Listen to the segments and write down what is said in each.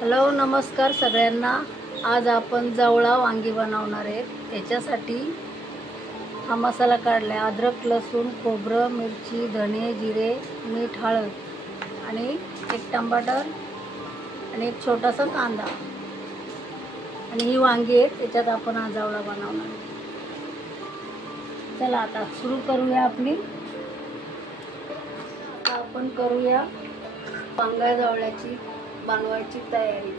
Hello नमस्कार सगळ्यांना। आज आपण जवळा वांगी बनवणार आहेत। त्याच्यासाठी हा मसाला काढला आहे। अद्रक, लसूण, खोबरं, मिरची, धने, जिरे, मीठ, हळद आणि एक टमाटर आणि एक छोटासा कांदा आणि ही वांगी आहेत। त्याच्यात आपण हा जवळा बनवणार आहे। चला आता सुरू करूया आपली। आता आपण करूया वांगा जवळ्याची बनवायची तयारी।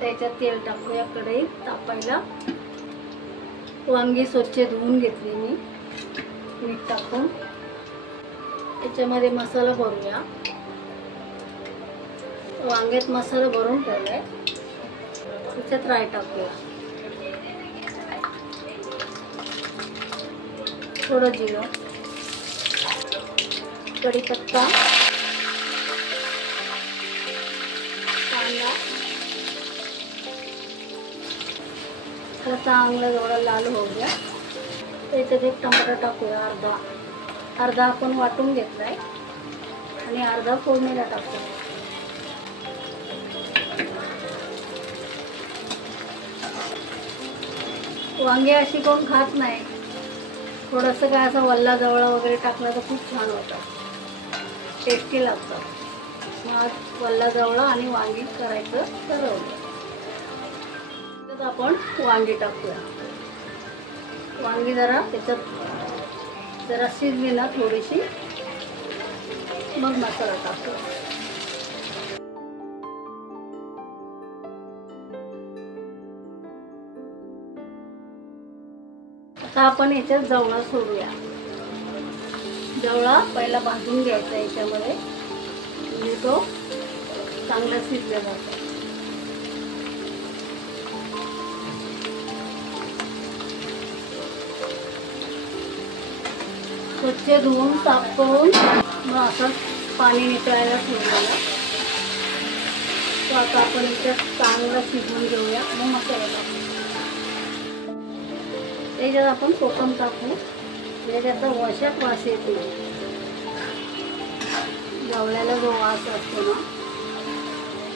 त्याच्यात तेल टाकूया कढईत तापायला। वांगी स्वच्छ धुवून घेतली मी मीठ टाकून। त्याच्यामध्ये मसाला भरूया। वांग्यात मसाला भरून ठेवलाय। त्याच्यात राई टाकूया, थोडं जिरं, कढीपत्ता, कांदा, त्याला चांगलं थोडं लाल होऊ द्या। त्याच्यात एक टमाटर टाकूया, अर्धा आपण वाटून घेतलाय आणि अर्धा फोडणीला टाकूया। वांगे अशी कोण खात नाही, थोडंसं काय असं वल्ला जवळा वगैरे टाकला तर खूप छान होतं, टेस्टी लागतं। मग वल्ला जवळा आणि वांगी करायचं ठरवलं। तर आपण वांगी टाकूया। वांगी त्याच्यात जरा शिजली ना थोडीशी, मग मसाला टाकूया। आता आपण याच्यात जवळा सोडूया। जवळा पहिला भाजून घ्यायचा याच्यामध्ये, म्हणजे तो चांगला शिजला जातो। स्वच्छ धुवून साफ करून मग असं पाणी नितळायला ठेवलेलं। तो आता आपण याच्यात चांगला शिजवून घेऊया, मग मसाला टाकू। त्याच्यात आपण कोकम टाकू, म्हणजे त्याचा वशात वास येतो। जवळ्याला जो वास असतो ना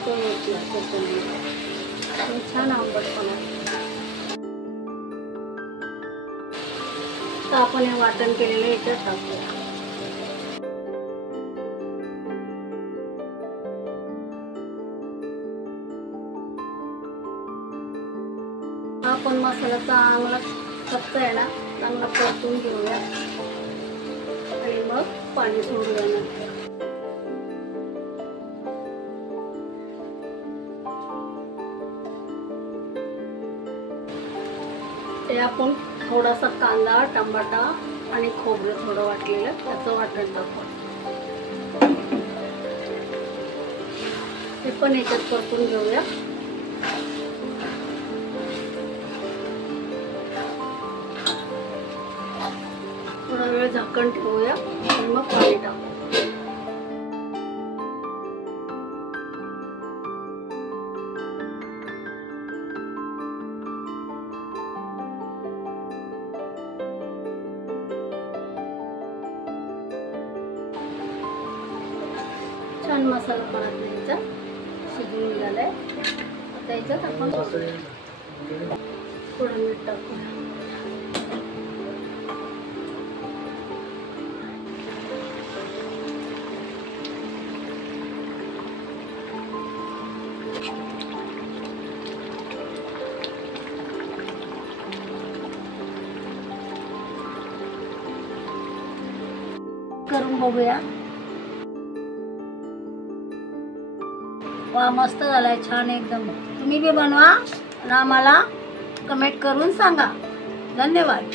तो येतो कोकम, छान आंबटपणा। तर आपण हे वाटण केलेलं याच्यात टाकूया। आपण मसाला चांगला कच्चा आहे ना चांगला परतून घेऊया आणि मग पाणी सोडूया नंतर। ते आपण थोडासा कांदा, टमाटा आणि खोबरं थोडं वाटलेलं त्याचं वाटण टाकू। ते पण याच्यात परतून घेऊया। थोडा वेळ झाकण ठेवूया आणि मग पाणी टाकू। छान मसाला परत द्यायचा, शिजून झालाय। आता याच्यात आपण थोडं मीठ टाकूया। करून बघूया। वा मस्त झालाय, छान एकदम। तुम्ही बी बनवा आणि आम्हाला कमेंट करून सांगा। धन्यवाद।